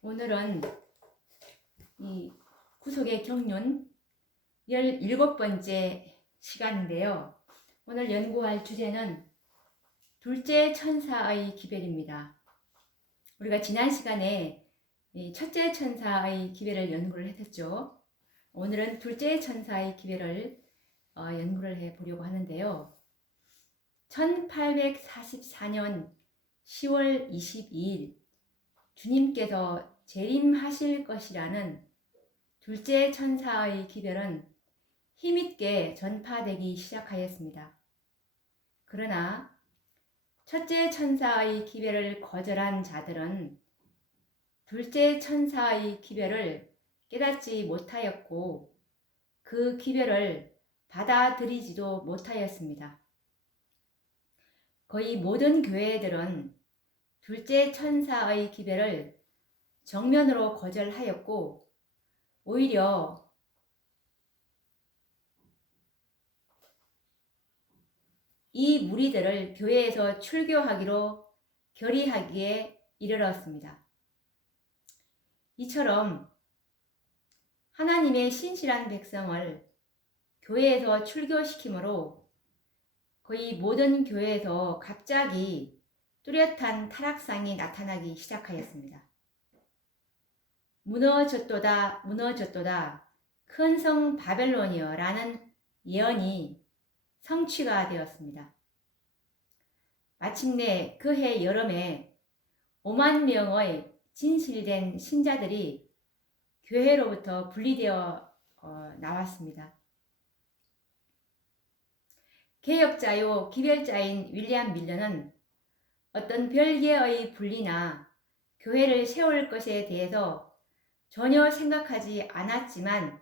오늘은 이 구속의 경륜 17번째 시간인데요. 오늘 연구할 주제는 둘째 천사의 기별입니다. 우리가 지난 시간에 첫째 천사의 기별을 연구를 했었죠. 오늘은 둘째 천사의 기별을 연구를 해보려고 하는데요. 1844년 10월 22일 주님께서 재림하실 것이라는 둘째 천사의 기별은 힘있게 전파되기 시작하였습니다. 그러나 첫째 천사의 기별을 거절한 자들은 둘째 천사의 기별을 깨닫지 못하였고 그 기별을 받아들이지도 못하였습니다. 거의 모든 교회들은 둘째 천사의 기별을 정면으로 거절하였고 오히려 이 무리들을 교회에서 출교하기로 결의하기에 이르렀습니다. 이처럼 하나님의 신실한 백성을 교회에서 출교시키므로 거의 모든 교회에서 갑자기 뚜렷한 타락상이 나타나기 시작하였습니다. 무너졌도다 무너졌도다 큰 성 바벨론이여 라는 예언이 성취가 되었습니다. 마침내 그해 여름에 5만 명의 진실된 신자들이 교회로부터 분리되어 나왔습니다. 개혁자요 기별자인 윌리엄 밀러는 어떤 별개의 분리나 교회를 세울 것에 대해서 전혀 생각하지 않았지만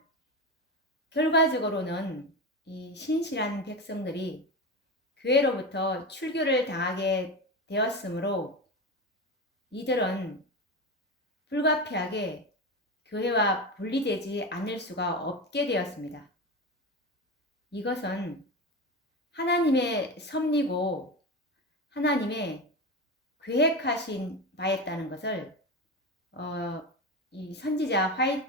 결과적으로는 이 신실한 백성들이 교회로부터 출교를 당하게 되었으므로 이들은 불가피하게 교회와 분리되지 않을 수가 없게 되었습니다. 이것은 하나님의 섭리고 하나님의 계획하신 바였다는 것을 이 선지자 화이트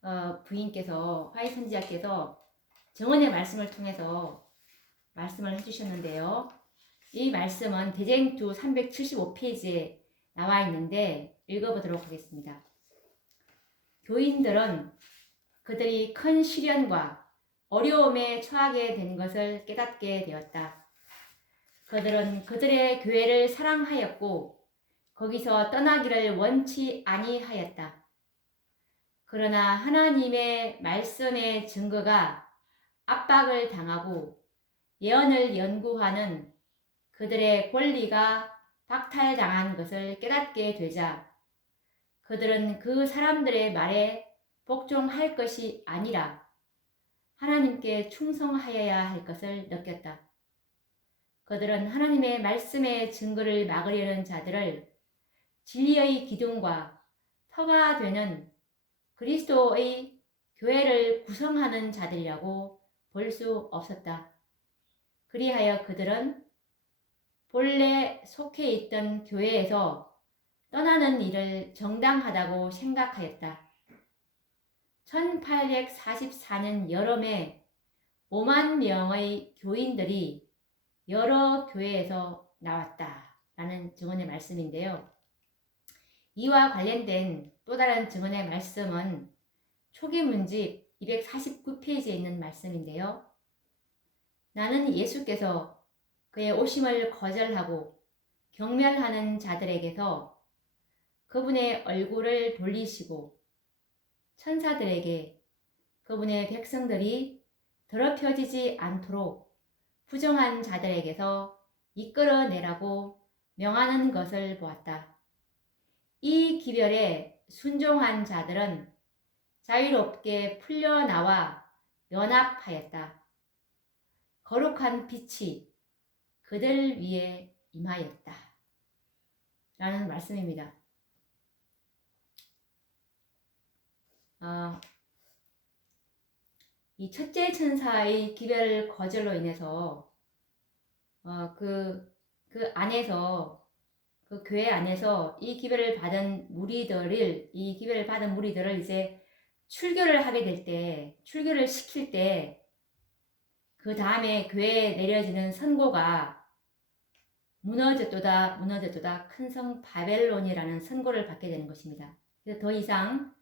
화이트 선지자께서 정언의 말씀을 통해서 말씀을 해주셨는데요. 이 말씀은 대쟁투 375페이지에 나와 있는데 읽어보도록 하겠습니다. 교인들은 그들이 큰 시련과 어려움에 처하게 된 것을 깨닫게 되었다. 그들은 그들의 교회를 사랑하였고 거기서 떠나기를 원치 아니하였다. 그러나 하나님의 말씀의 증거가 압박을 당하고 예언을 연구하는 그들의 권리가 박탈당한 것을 깨닫게 되자 그들은 그 사람들의 말에 복종할 것이 아니라 하나님께 충성하여야 할 것을 느꼈다. 그들은 하나님의 말씀의 증거를 막으려는 자들을 진리의 기둥과 터가 되는 그리스도의 교회를 구성하는 자들이라고 볼 수 없었다. 그리하여 그들은 본래 속해 있던 교회에서 떠나는 일을 정당하다고 생각하였다. 1844년 여름에 5만 명의 교인들이 여러 교회에서 나왔다 라는 증언의 말씀인데요. 이와 관련된 또 다른 증언의 말씀은 초기문집 249페이지에 있는 말씀인데요. 나는 예수께서 그의 오심을 거절하고 경멸하는 자들에게서 그분의 얼굴을 돌리시고 천사들에게 그분의 백성들이 더럽혀지지 않도록 부정한 자들에게서 이끌어내라고 명하는 것을 보았다. 이 기별에 순종한 자들은 자유롭게 풀려나와 연합하였다. 거룩한 빛이 그들 위에 임하였다. 라는 말씀입니다. 이 첫째 천사의 기별 거절로 인해서 그 안에서 그 교회 안에서 이 기별을 받은 무리들을 이제 출교를 하게 될 때, 출교를 시킬 때, 그 다음에 교회에 내려지는 선고가 무너졌도다 큰 성 바벨론이라는 선고를 받게 되는 것입니다. 그래서 더 이상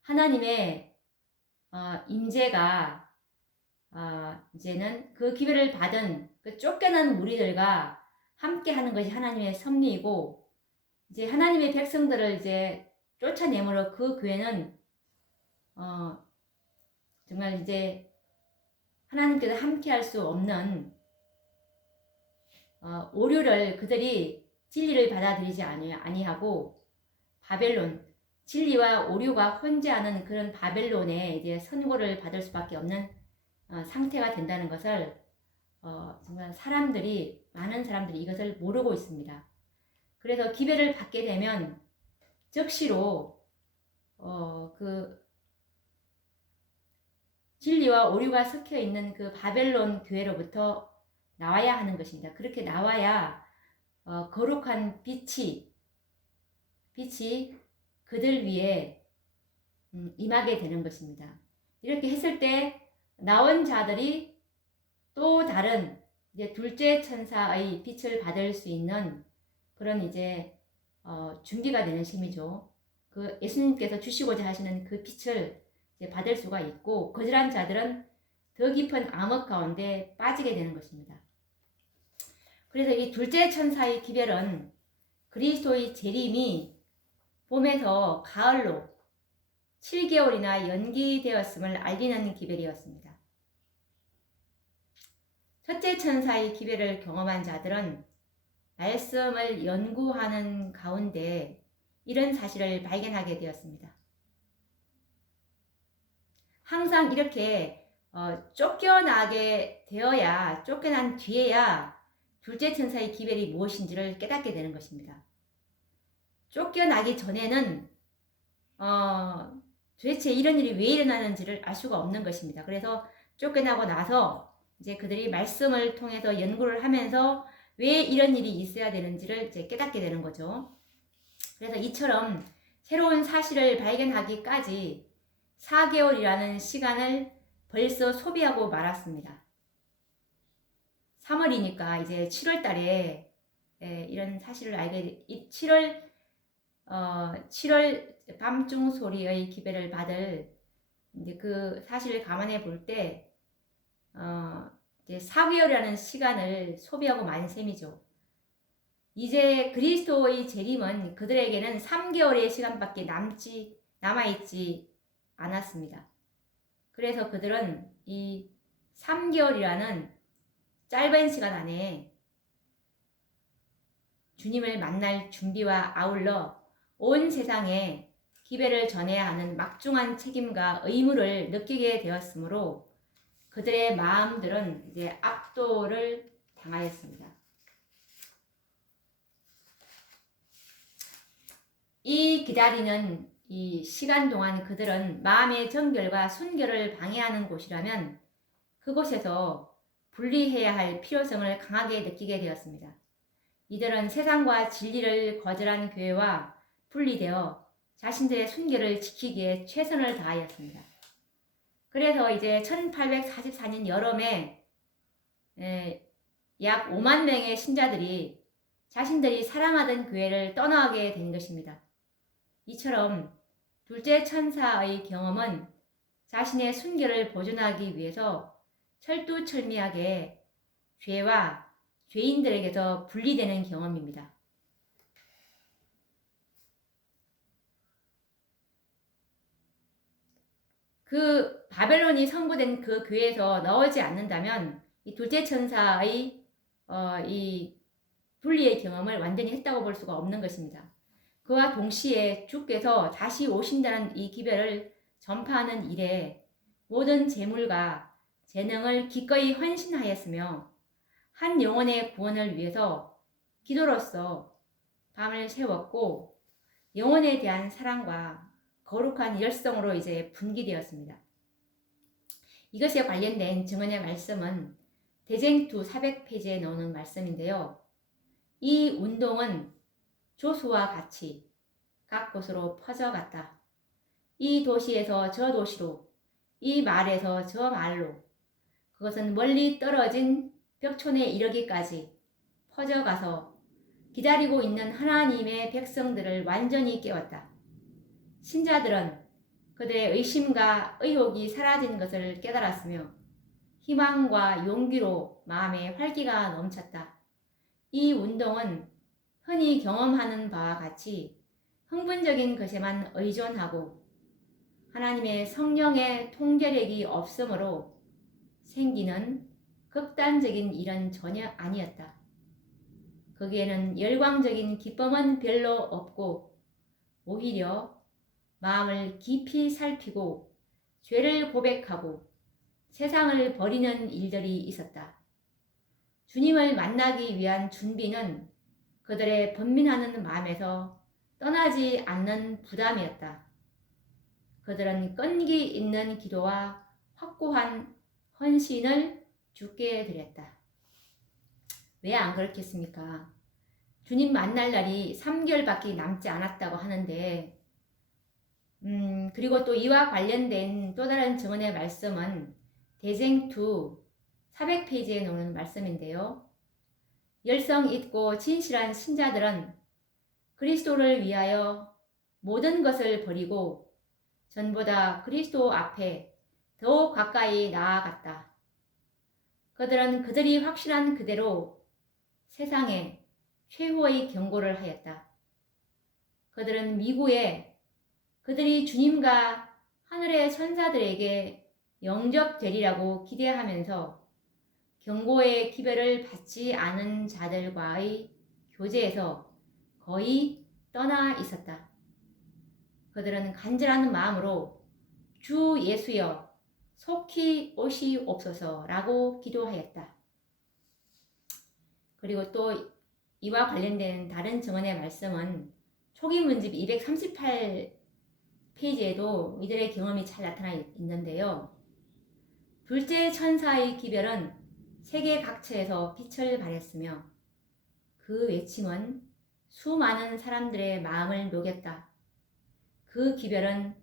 하나님의 임재가 이제는 그 기별을 받은 그 쫓겨난 무리들과 함께 하는 것이 하나님의 섭리이고, 이제 하나님의 백성들을 이제 쫓아내므로 그 교회는 정말 이제 하나님께서 함께 할 수 없는 오류를 그들이 진리를 받아들이지 아니하고 바벨론, 진리와 오류가 혼재하는 그런 바벨론에 이제 선고를 받을 수밖에 없는 상태가 된다는 것을 정말 많은 사람들이 이것을 모르고 있습니다. 그래서 기별을 받게 되면 즉시로 그 진리와 오류가 섞여 있는 그 바벨론 교회로부터 나와야 하는 것입니다. 그렇게 나와야 거룩한 빛이 그들 위에 임하게 되는 것입니다. 이렇게 했을 때 나온 자들이 또 다른 이제 둘째 천사의 빛을 받을 수 있는 그런 이제 준비가 되는 셈이죠. 그 예수님께서 주시고자 하시는 그 빛을 이제 받을 수가 있고, 거절한 자들은 더 깊은 암흑 가운데 빠지게 되는 것입니다. 그래서 이 둘째 천사의 기별은 그리스도의 재림이 봄에서 가을로 7개월이나 연기되었음을 알리는 기별이었습니다. 첫째 천사의 기별을 경험한 자들은 말씀을 연구하는 가운데 이런 사실을 발견하게 되었습니다. 항상 이렇게 쫓겨난 뒤에야 둘째 천사의 기별이 무엇인지를 깨닫게 되는 것입니다. 쫓겨나기 전에는 도대체 이런 일이 왜 일어나는지를 알 수가 없는 것입니다. 그래서 쫓겨나고 나서 이제 그들이 말씀을 통해서 연구를 하면서 왜 이런 일이 있어야 되는지를 이제 깨닫게 되는 거죠. 그래서 이처럼 새로운 사실을 발견하기까지 4개월이라는 시간을 벌써 소비하고 말았습니다. 3월이니까 이제 7월 달에 이런 사실을 알게 7월 밤중 소리의 기별을 받을 이제 그 사실을 감안해 볼 때 이제 4개월이라는 시간을 소비하고 만 셈이죠. 이제 그리스도의 재림은 그들에게는 3개월의 시간밖에 남아있지 않았습니다. 그래서 그들은 이 3개월이라는 짧은 시간 안에 주님을 만날 준비와 아울러 온 세상에 기별을 전해야 하는 막중한 책임과 의무를 느끼게 되었으므로 그들의 마음들은 이제 압도를 당하였습니다. 이 기다리는 이 시간 동안 그들은 마음의 정결과 순결을 방해하는 곳이라면 그곳에서 분리해야 할 필요성을 강하게 느끼게 되었습니다. 이들은 세상과 진리를 거절한 교회와 분리되어 자신들의 순결을 지키기에 최선을 다하였습니다. 그래서 이제 1844년 여름에 약 5만 명의 신자들이 자신들이 사랑하던 교회를 떠나게 된 것입니다. 이처럼 둘째 천사의 경험은 자신의 순결을 보존하기 위해서 철두철미하게 죄와 죄인들에게서 분리되는 경험입니다. 그 바벨론이 선고된 그 교회에서 나오지 않는다면 이 둘째 천사의 이 분리의 경험을 완전히 했다고 볼 수가 없는 것입니다. 그와 동시에 주께서 다시 오신다는 이 기별을 전파하는 일에 모든 재물과 재능을 기꺼이 헌신하였으며 한 영혼의 구원을 위해서 기도로서 밤을 새웠고 영혼에 대한 사랑과 거룩한 열성으로 이제 분기되었습니다. 이것에 관련된 증언의 말씀은 대쟁투 400페이지에 나오는 말씀인데요. 이 운동은 조수와 같이 각 곳으로 퍼져갔다. 이 도시에서 저 도시로, 이 말에서 저 말로, 그것은 멀리 떨어진 벽촌에 이르기까지 퍼져가서 기다리고 있는 하나님의 백성들을 완전히 깨웠다. 신자들은 그들의 의심과 의혹이 사라진 것을 깨달았으며 희망과 용기로 마음에 활기가 넘쳤다. 이 운동은 흔히 경험하는 바와 같이 흥분적인 것에만 의존하고 하나님의 성령의 통제력이 없으므로 생기는 극단적인 일은 전혀 아니었다. 거기에는 열광적인 기쁨은 별로 없고 오히려 마음을 깊이 살피고 죄를 고백하고 세상을 버리는 일들이 있었다. 주님을 만나기 위한 준비는 그들의 번민하는 마음에서 떠나지 않는 부담이었다. 그들은 끈기 있는 기도와 확고한 헌신을 주께 드렸다. 왜 안 그렇겠습니까? 주님 만날 날이 3개월밖에 남지 않았다고 하는데 그리고 또 이와 관련된 또 다른 증언의 말씀은 대쟁2 400페이지에 나오는 말씀인데요. 열성 있고 진실한 신자들은 그리스도를 위하여 모든 것을 버리고 전보다 그리스도 앞에 더욱 가까이 나아갔다. 그들은 그들이 확신한 그대로 세상에 최후의 경고를 하였다. 그들은 미국에 그들이 주님과 하늘의 천사들에게 영접되리라고 기대하면서 경고의 기별을 받지 않은 자들과의 교제에서 거의 떠나 있었다. 그들은 간절한 마음으로 주 예수여 속히 오시옵소서라고 기도하였다. 그리고 또 이와 관련된 다른 증언의 말씀은 초기 문집 238페이지에도 이들의 경험이 잘 나타나 있는데요. 둘째 천사의 기별은 세계 각처에서 빛을 발했으며 그 외침은 수많은 사람들의 마음을 녹였다. 그 기별은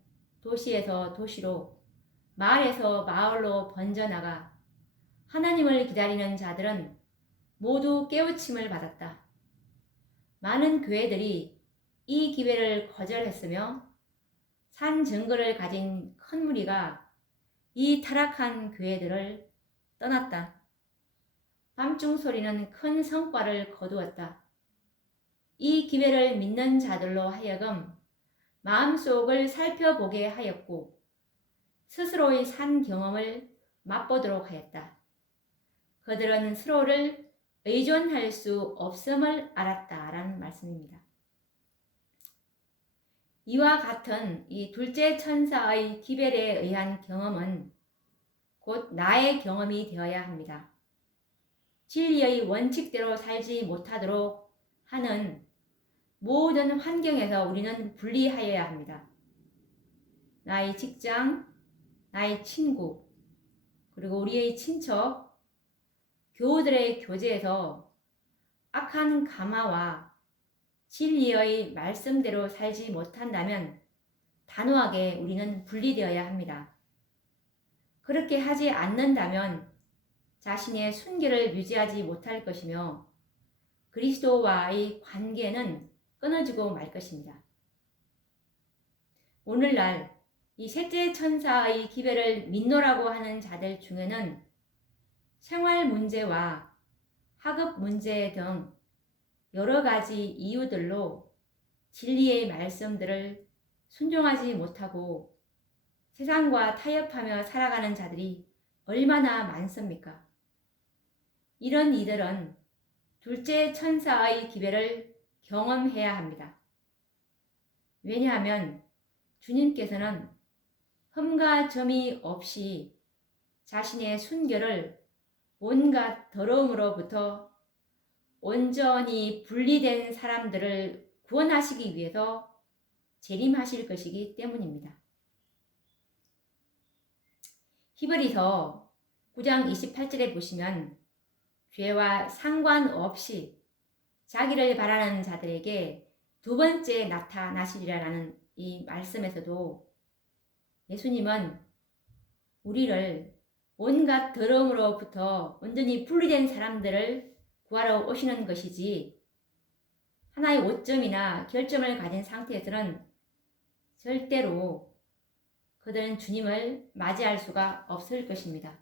도시에서 도시로, 마을에서 마을로 번져나가 하나님을 기다리는 자들은 모두 깨우침을 받았다. 많은 교회들이 이 기회를 거절했으며 산 증거를 가진 큰 무리가 이 타락한 교회들을 떠났다. 밤중 소리는 큰 성과를 거두었다. 이 기회를 믿는 자들로 하여금 마음속을 살펴보게 하였고 스스로의 산 경험을 맛보도록 하였다. 그들은 서로를 의존할 수 없음을 알았다라는 말씀입니다. 이와 같은 이 둘째 천사의 기별에 의한 경험은 곧 나의 경험이 되어야 합니다. 진리의 원칙대로 살지 못하도록 하는 모든 환경에서 우리는 분리하여야 합니다. 나의 직장, 나의 친구, 그리고 우리의 친척, 교우들의 교제에서 악한 감화와 진리의 말씀대로 살지 못한다면 단호하게 우리는 분리되어야 합니다. 그렇게 하지 않는다면 자신의 순결을 유지하지 못할 것이며 그리스도와의 관계는 끊어지고 말 것입니다. 오늘날 이 셋째 천사의 기별을 믿노라고 하는 자들 중에는 생활 문제와 학업 문제 등 여러 가지 이유들로 진리의 말씀들을 순종하지 못하고 세상과 타협하며 살아가는 자들이 얼마나 많습니까? 이런 이들은 둘째 천사의 기별을 경험해야 합니다. 왜냐하면 주님께서는 흠과 점이 없이 자신의 순결을 온갖 더러움으로부터 온전히 분리된 사람들을 구원하시기 위해서 재림하실 것이기 때문입니다. 히브리서 9장 28절에 보시면 죄와 상관없이 자기를 바라는 자들에게 두 번째 나타나시리라는 이 말씀에서도 예수님은 우리를 온갖 더러움으로부터 온전히 분리된 사람들을 구하러 오시는 것이지, 하나의 오점이나 결점을 가진 상태에서는 절대로 그들은 주님을 맞이할 수가 없을 것입니다.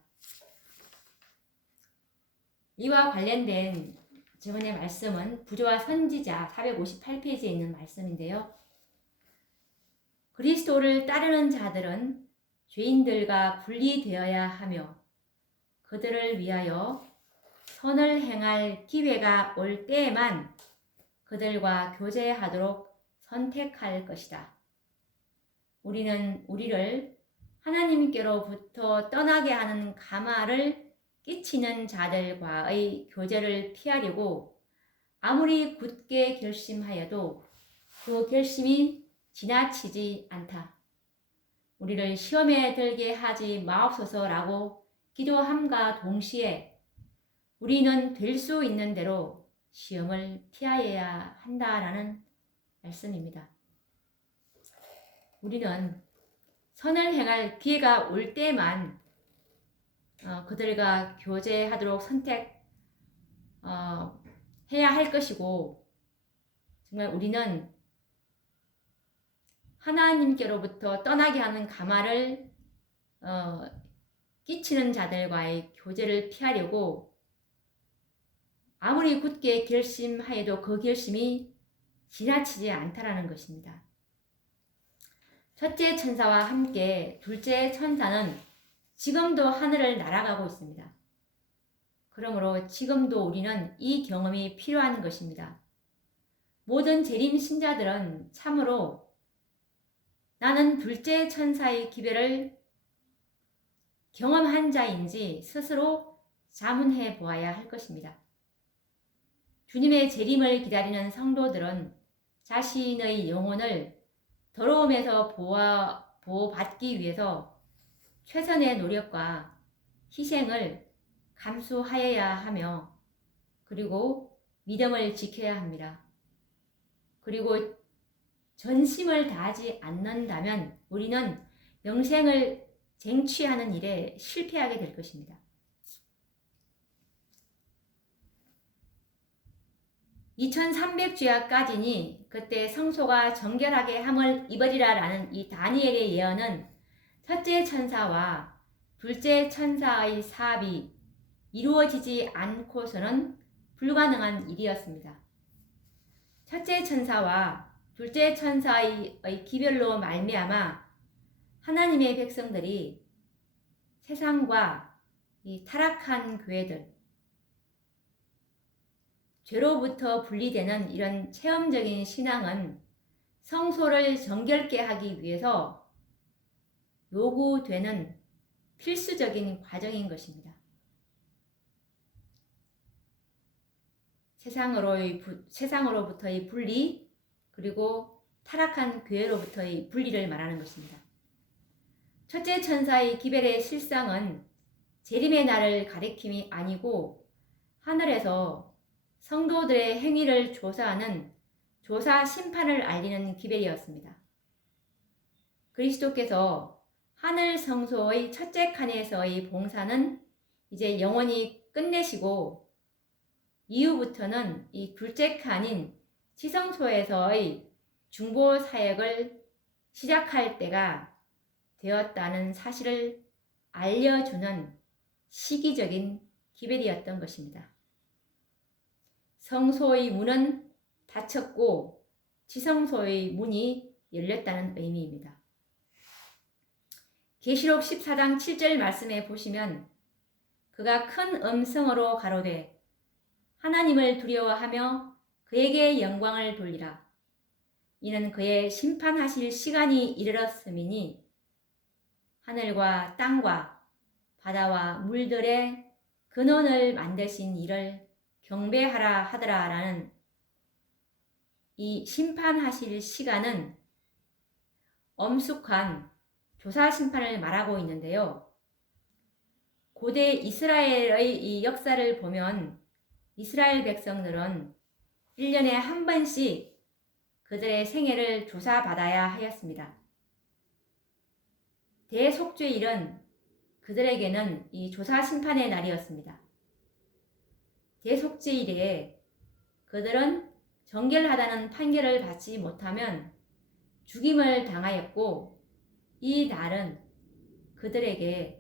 이와 관련된 저번의 말씀은 부조와 선지자 458페이지에 있는 말씀인데요. 그리스도를 따르는 자들은 죄인들과 분리되어야 하며 그들을 위하여 선을 행할 기회가 올 때에만 그들과 교제하도록 선택할 것이다. 우리는 우리를 하나님께로부터 떠나게 하는 가마를 끼치는 자들과의 교제를 피하려고 아무리 굳게 결심하여도 그 결심이 지나치지 않다. 우리를 시험에 들게 하지 마옵소서라고 기도함과 동시에 우리는 될 수 있는 대로 시험을 피하여야 한다라는 말씀입니다. 우리는 선을 행할 기회가 올 때만 그들과 교제하도록 선택해야 할 것이고, 정말 우리는 하나님께로부터 떠나게 하는 가마를 끼치는 자들과의 교제를 피하려고 아무리 굳게 결심하여도 그 결심이 지나치지 않다라는 것입니다. 첫째 천사와 함께 둘째 천사는 지금도 하늘을 날아가고 있습니다. 그러므로 지금도 우리는 이 경험이 필요한 것입니다. 모든 재림 신자들은 참으로 나는 둘째 천사의 기별을 경험한 자인지 스스로 자문해 보아야 할 것입니다. 주님의 재림을 기다리는 성도들은 자신의 영혼을 더러움에서 보호받기 위해서 최선의 노력과 희생을 감수하여야 하며, 그리고 믿음을 지켜야 합니다. 그리고 전심을 다하지 않는다면 우리는 영생을 쟁취하는 일에 실패하게 될 것입니다. 2300주야까지니 그때 성소가 정결하게 함을 입으리라 라는 이 다니엘의 예언은 첫째 천사와 둘째 천사의 사업이 이루어지지 않고서는 불가능한 일이었습니다. 첫째 천사와 둘째 천사의 기별로 말미암아 하나님의 백성들이 세상과 이 타락한 교회들, 죄로부터 분리되는 이런 체험적인 신앙은 성소를 정결케 하기 위해서 요구되는 필수적인 과정인 것입니다. 세상으로부터의 분리, 그리고 타락한 교회로부터의 분리를 말하는 것입니다. 첫째 천사의 기별의 실상은 재림의 날을 가리킴이 아니고 하늘에서 성도들의 행위를 조사하는 조사 심판을 알리는 기별이었습니다. 그리스도께서 하늘 성소의 첫째 칸에서의 봉사는 이제 영원히 끝내시고 이후부터는 이 둘째 칸인 지성소에서의 중보 사역을 시작할 때가 되었다는 사실을 알려주는 시기적인 기별이었던 것입니다. 성소의 문은 닫혔고 지성소의 문이 열렸다는 의미입니다. 계시록 14장 7절 말씀에 보시면 그가 큰 음성으로 가로되 하나님을 두려워하며 그에게 영광을 돌리라. 이는 그의 심판하실 시간이 이르렀음이니 하늘과 땅과 바다와 물들의 근원을 만드신 이를 경배하라 하더라 라는 이 심판하실 시간은 엄숙한 조사 심판을 말하고 있는데요. 고대 이스라엘의 이 역사를 보면 이스라엘 백성들은 1년에 한 번씩 그들의 생애를 조사받아야 하였습니다. 대속죄일은 그들에게는 이 조사 심판의 날이었습니다. 대속죄일에 그들은 정결하다는 판결을 받지 못하면 죽임을 당하였고, 이 날은 그들에게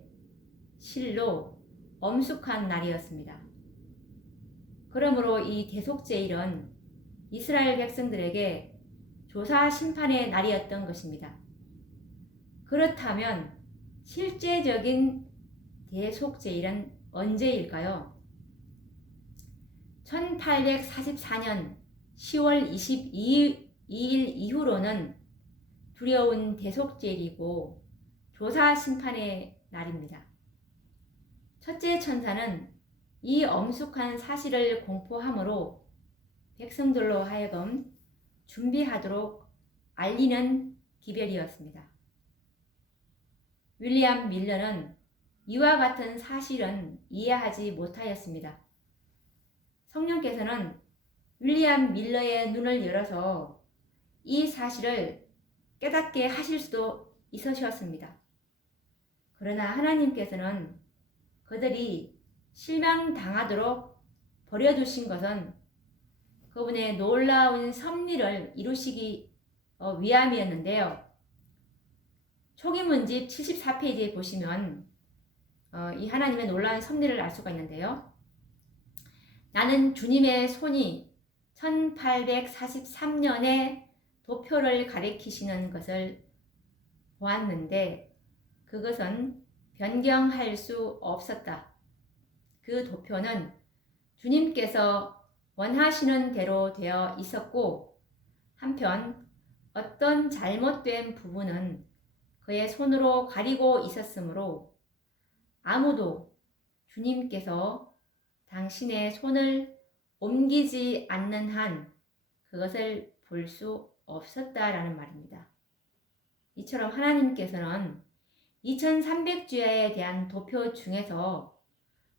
실로 엄숙한 날이었습니다. 그러므로 이 대속죄일은 이스라엘 백성들에게 조사 심판의 날이었던 것입니다. 그렇다면 실제적인 대속죄일은 언제일까요? 1844년 10월 22일 이후로는 두려운 대속죄일이고 조사 심판의 날입니다. 첫째 천사는 이 엄숙한 사실을 공포함으로 백성들로 하여금 준비하도록 알리는 기별이었습니다. 윌리엄 밀러는 이와 같은 사실은 이해하지 못하였습니다. 성령께서는 윌리엄 밀러의 눈을 열어서 이 사실을 깨닫게 하실 수도 있으셨습니다. 그러나 하나님께서는 그들이 실망당하도록 버려두신 것은 그분의 놀라운 섭리를 이루시기 위함이었는데요. 초기문집 74페이지에 보시면 이 하나님의 놀라운 섭리를 알 수가 있는데요. 나는 주님의 손이 1843년에 도표를 가리키시는 것을 보았는데 그것은 변경할 수 없었다. 그 도표는 주님께서 원하시는 대로 되어 있었고, 한편 어떤 잘못된 부분은 그의 손으로 가리고 있었으므로 아무도 주님께서 당신의 손을 옮기지 않는 한 그것을 볼 수 없었다라는 말입니다. 이처럼 하나님께서는 2300주야에 대한 도표 중에서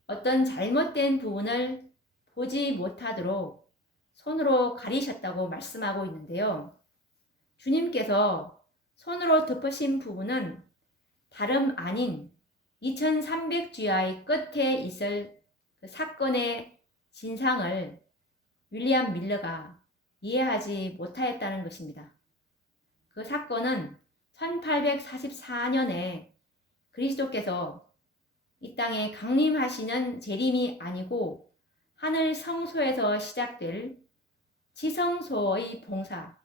어떤 잘못된 부분을 보지 못하도록 손으로 가리셨다고 말씀하고 있는데요. 주님께서 손으로 덮으신 부분은 다름 아닌 2300주야의 끝에 있을 그 사건의 진상을 윌리엄 밀러가 이해하지 못하였다는 것입니다. 그 사건은 1844년에 그리스도께서 이 땅에 강림하시는 재림이 아니고 하늘 성소에서 시작될 지성소의 봉사,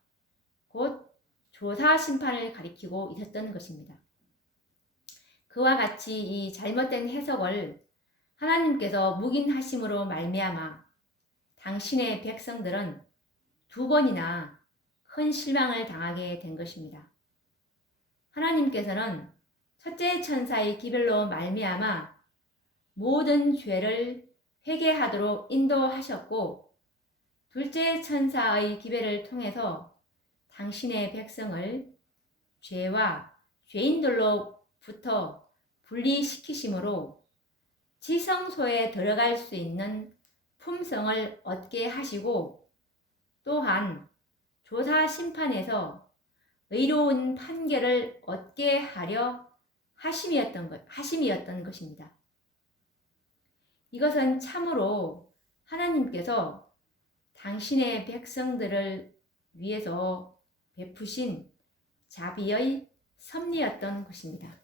곧 조사 심판을 가리키고 있었던 것입니다. 그와 같이 이 잘못된 해석을 하나님께서 묵인하심으로 말미암아 당신의 백성들은 2번이나 큰 실망을 당하게 된 것입니다. 하나님께서는 첫째 천사의 기별로 말미암아 모든 죄를 회개하도록 인도하셨고, 둘째 천사의 기별을 통해서 당신의 백성을 죄와 죄인들로부터 분리시키심으로 지성소에 들어갈 수 있는 품성을 얻게 하시고, 또한 조사 심판에서 의로운 판결을 얻게 하려 하심이었던 것입니다. 이것은 참으로 하나님께서 당신의 백성들을 위해서 베푸신 자비의 섭리였던 것입니다.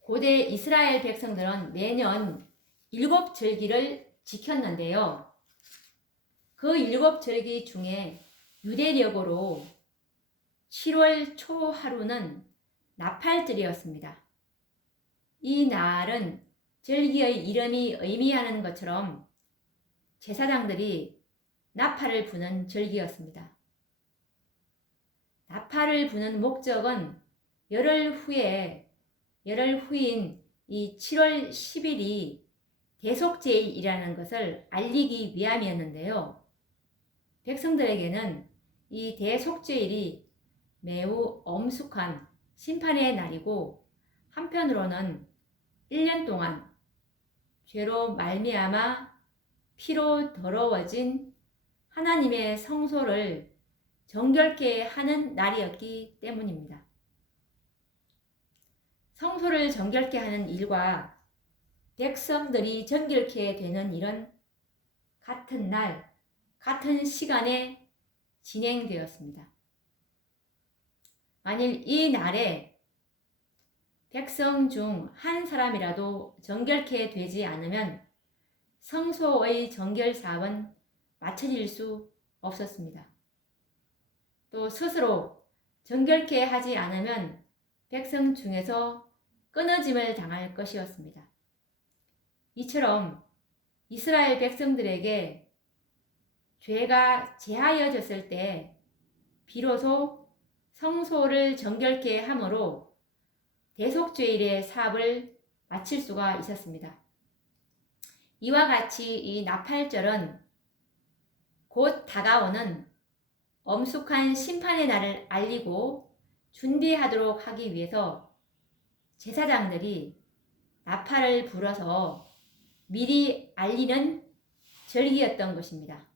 고대 이스라엘 백성들은 매년 7절기를 지켰는데요. 그 7절기 중에 유대력으로 7월 초 하루는 나팔절이었습니다. 이 날은 절기의 이름이 의미하는 것처럼 제사장들이 나팔을 부는 절기였습니다. 나팔을 부는 목적은 열흘 후인 이 7월 10일이 대속죄일이라는 것을 알리기 위함이었는데요. 백성들에게는 이 대속죄일이 매우 엄숙한 심판의 날이고, 한편으로는 1년 동안 죄로 말미암아 피로 더러워진 하나님의 성소를 정결케 하는 날이었기 때문입니다. 성소를 정결케 하는 일과 백성들이 정결케 되는 일은 같은 날, 같은 시간에 진행되었습니다. 만일 이 날에 백성 중 한 사람이라도 정결케 되지 않으면 성소의 정결 사업은 마쳐질 수 없었습니다. 또 스스로 정결케 하지 않으면 백성 중에서 끊어짐을 당할 것이었습니다. 이처럼 이스라엘 백성들에게 죄가 제하여졌을 때 비로소 성소를 정결케 함으로 대속죄일의 사업을 마칠 수가 있었습니다. 이와 같이 이 나팔절은 곧 다가오는 엄숙한 심판의 날을 알리고 준비하도록 하기 위해서 제사장들이 나팔을 불어서 미리 알리는 절기였던 것입니다.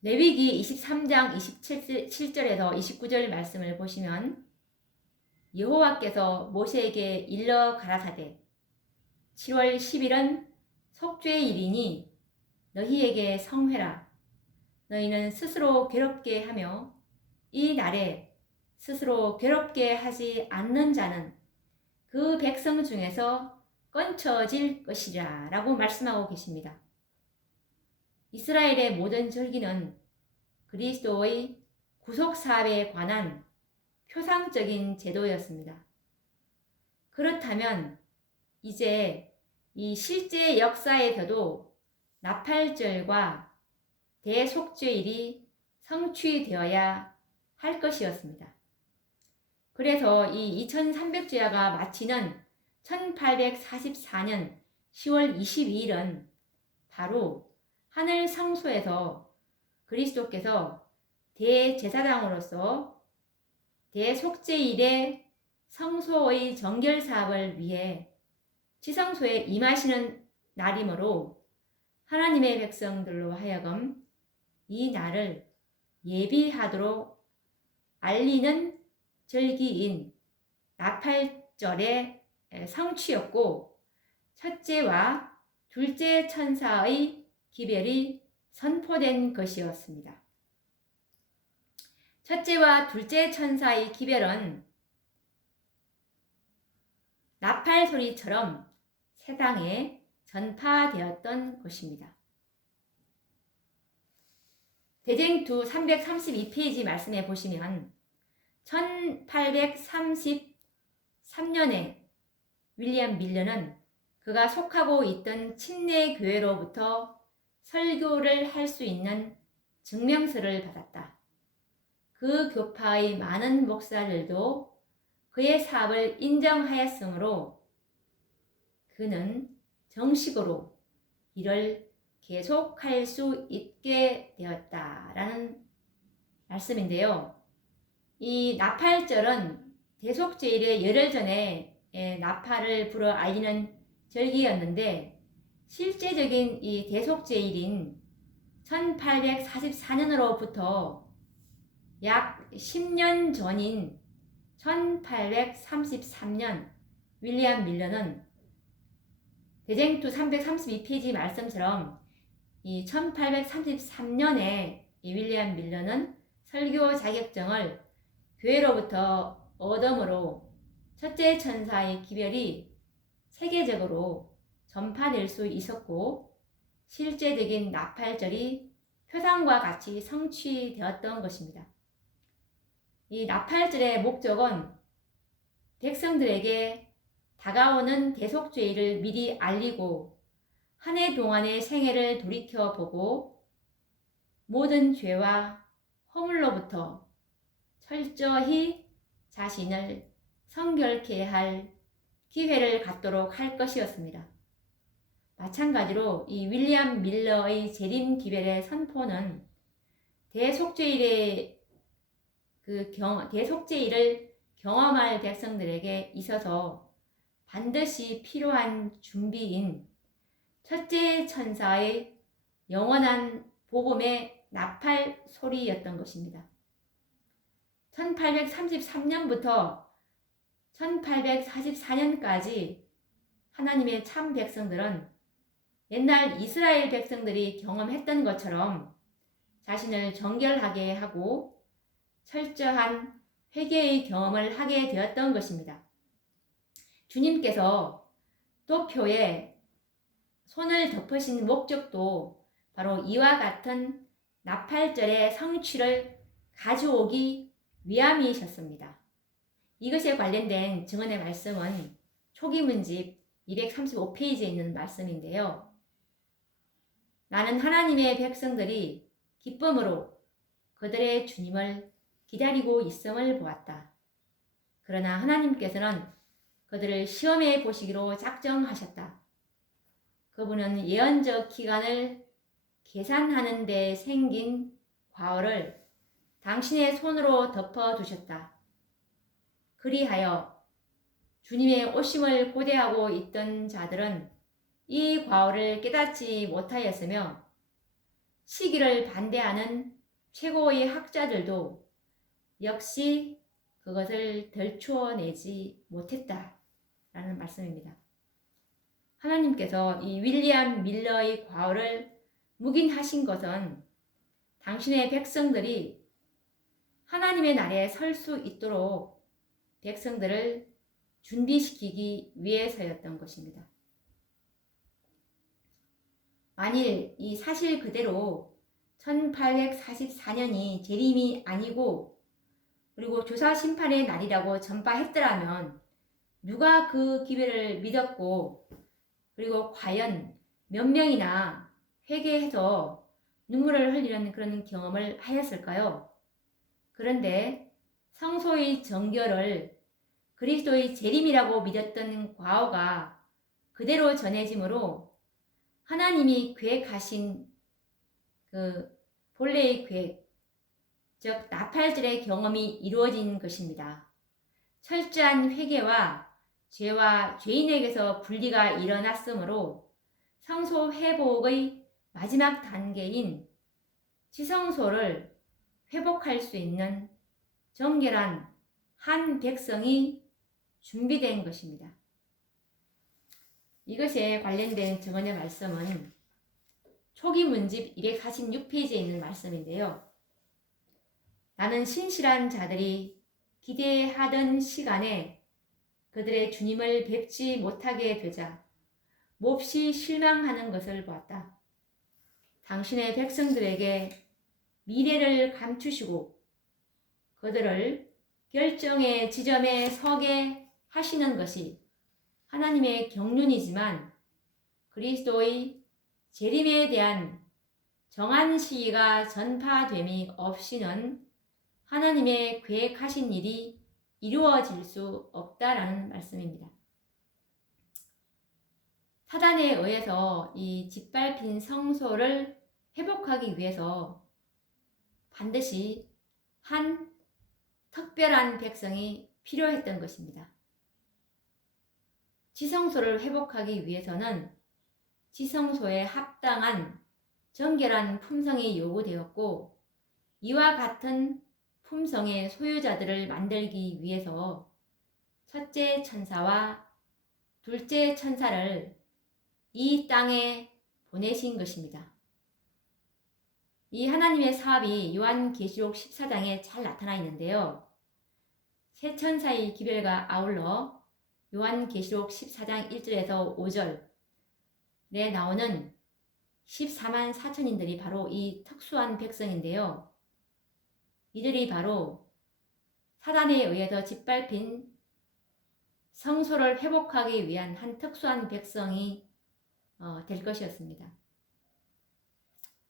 레위기 23장 27절에서 29절 말씀을 보시면 여호와께서 모세에게 일러 가라사대 7월 10일은 속죄일이니 너희에게 성회라. 너희는 스스로 괴롭게 하며 이 날에 스스로 괴롭게 하지 않는 자는 그 백성 중에서 끊쳐질 것이라 라고 말씀하고 계십니다. 이스라엘의 모든 절기는 그리스도의 구속사업에 관한 표상적인 제도였습니다. 그렇다면 이제 이 실제 역사에서도 나팔절과 대속죄일이 성취되어야 할 것이었습니다. 그래서 이 2300주야가 마치는 1844년 10월 22일은 바로 하늘 성소에서 그리스도께서 대제사장으로서 대속죄일의 성소의 정결 사업을 위해 지성소에 임하시는 날이므로 하나님의 백성들로 하여금 이 날을 예비하도록 알리는 절기인 나팔절의 성취였고 첫째와 둘째 천사의 기별이 선포된 것이었습니다. 첫째와 둘째 천사의 기별은 나팔 소리처럼 세상에 전파되었던 것입니다. 대쟁투 332페이지 말씀해 보시면 1833년에 윌리엄 밀러는 그가 속하고 있던 침례 교회로부터 설교를 할 수 있는 증명서를 받았다. 그 교파의 많은 목사들도 그의 사업을 인정하였으므로 그는 정식으로 일을 계속할 수 있게 되었다라는 말씀인데요. 이 나팔절은 대속죄일의 열흘 전에 나팔을 불어 알리는 절기였는데 실제적인 이 대속죄일인 1844년으로부터 약 10년 전인 1833년 윌리엄 밀러는 대쟁투 332페이지 말씀처럼 이 1833년에 이 윌리엄 밀러는 설교 자격증을 교회로부터 얻음으로 첫째 천사의 기별이 세계적으로 전파될 수 있었고 실제적인 나팔절이 표상과 같이 성취되었던 것입니다. 이 나팔절의 목적은 백성들에게 다가오는 대속죄일을 미리 알리고 한 해 동안의 생애를 돌이켜보고 모든 죄와 허물로부터 철저히 자신을 성결케 할 기회를 갖도록 할 것이었습니다. 마찬가지로 이 윌리엄 밀러의 재림 기별의 선포는 대속죄일을 경험할 백성들에게 있어서 반드시 필요한 준비인 첫째 천사의 영원한 복음의 나팔 소리였던 것입니다. 1833년부터 1844년까지 하나님의 참 백성들은 옛날 이스라엘 백성들이 경험했던 것처럼 자신을 정결하게 하고 철저한 회개의 경험을 하게 되었던 것입니다. 주님께서 도표에 손을 덮으신 목적도 바로 이와 같은 나팔절의 성취를 가져오기 위함이셨습니다. 이것에 관련된 증언의 말씀은 초기문집 235페이지에 있는 말씀인데요. 나는 하나님의 백성들이 기쁨으로 그들의 주님을 기다리고 있음을 보았다. 그러나 하나님께서는 그들을 시험해 보시기로 작정하셨다. 그분은 예언적 기간을 계산하는 데 생긴 과오를 당신의 손으로 덮어두셨다. 그리하여 주님의 오심을 고대하고 있던 자들은 이 과오를 깨닫지 못하였으며 시기를 반대하는 최고의 학자들도 역시 그것을 덜추어내지 못했다 라는 말씀입니다. 하나님께서 이 윌리엄 밀러의 과오를 묵인하신 것은 당신의 백성들이 하나님의 날에 설 수 있도록 백성들을 준비시키기 위해서였던 것입니다. 만일 이 사실 그대로 1844년이 재림이 아니고 그리고 조사 심판의 날이라고 전파했더라면 누가 그 기회를 믿었고 그리고 과연 몇 명이나 회개해서 눈물을 흘리는 그런 경험을 하였을까요? 그런데 성소의 정결을 그리스도의 재림이라고 믿었던 과오가 그대로 전해지므로 하나님이 계획하신 그 본래의 계획, 즉 나팔절의 경험이 이루어진 것입니다. 철저한 회개와 죄와 죄인에게서 분리가 일어났으므로 성소 회복의 마지막 단계인 지성소를 회복할 수 있는 정결한 한 백성이 준비된 것입니다. 이것에 관련된 증언의 말씀은 초기 문집 246페이지에 있는 말씀인데요. 나는 신실한 자들이 기대하던 시간에 그들의 주님을 뵙지 못하게 되자 몹시 실망하는 것을 보았다. 당신의 백성들에게 미래를 감추시고 그들을 결정의 지점에 서게 하시는 것이 하나님의 경륜이지만 그리스도의 재림에 대한 정한 시기가 전파됨이 없이는 하나님의 계획하신 일이 이루어질 수 없다라는 말씀입니다. 사단에 의해서 이 짓밟힌 성소를 회복하기 위해서 반드시 한 특별한 백성이 필요했던 것입니다. 지성소를 회복하기 위해서는 지성소에 합당한 정결한 품성이 요구되었고 이와 같은 품성의 소유자들을 만들기 위해서 첫째 천사와 둘째 천사를 이 땅에 보내신 것입니다. 이 하나님의 사업이 요한계시록 14장에 잘 나타나 있는데요. 세 천사의 기별과 아울러 요한계시록 14장 1절에서 5절에 나오는 14만 4천인들이 바로 이 특수한 백성인데요. 이들이 바로 사단에 의해서 짓밟힌 성소를 회복하기 위한 한 특수한 백성이 될 것이었습니다.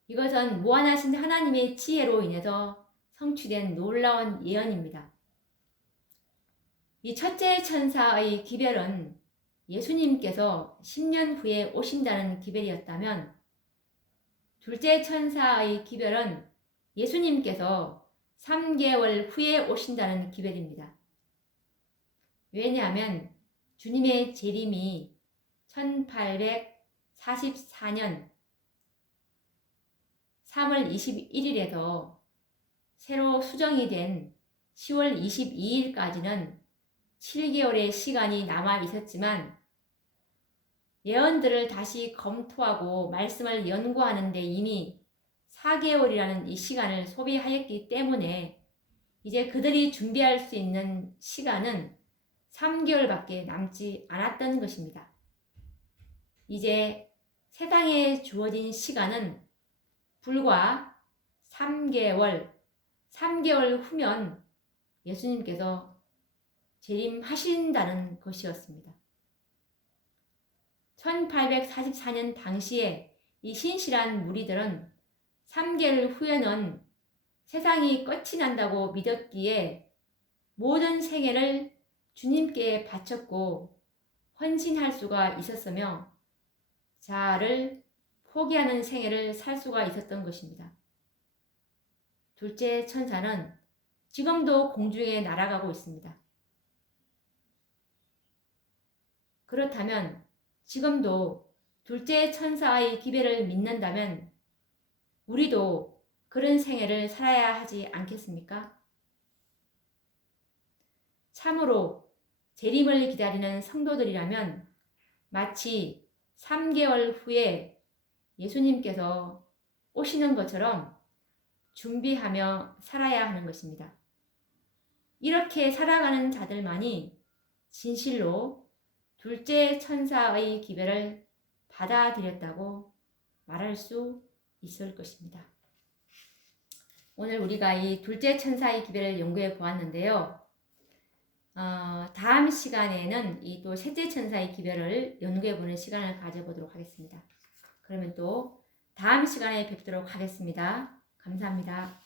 이것은 무한하신 하나님의 지혜로 인해서 성취된 놀라운 예언입니다. 이 첫째 천사의 기별은 예수님께서 10년 후에 오신다는 기별이었다면 둘째 천사의 기별은 예수님께서 3개월 후에 오신다는 기별입니다. 왜냐하면 주님의 재림이 1544년 3월 21일에도 새로 수정이 된 10월 22일까지는 7개월의 시간이 남아 있었지만 예언들을 다시 검토하고 말씀을 연구하는데 이미 4개월이라는 이 시간을 소비하였기 때문에 이제 그들이 준비할 수 있는 시간은 3개월밖에 남지 않았던 것입니다. 이제 세상에 주어진 시간은 불과 3개월 후면 예수님께서 재림하신다는 것이었습니다. 1844년 당시에 이 신실한 무리들은 3개월 후에는 세상이 끝이 난다고 믿었기에 모든 생애를 주님께 바쳤고 헌신할 수가 있었으며 자아를 포기하는 생애를 살 수가 있었던 것입니다. 둘째 천사는 지금도 공중에 날아가고 있습니다. 그렇다면 지금도 둘째 천사의 기별을 믿는다면 우리도 그런 생애를 살아야 하지 않겠습니까? 참으로 재림을 기다리는 성도들이라면 마치 3개월 후에 예수님께서 오시는 것처럼 준비하며 살아야 하는 것입니다. 이렇게 살아가는 자들만이 진실로 둘째 천사의 기별을 받아들였다고 말할 수 있을 것입니다. 오늘 우리가 이 둘째 천사의 기별을 연구해 보았는데요. 다음 시간에는 이 또 셋째 천사의 기별을 연구해 보는 시간을 가져보도록 하겠습니다. 그러면 또 다음 시간에 뵙도록 하겠습니다. 감사합니다.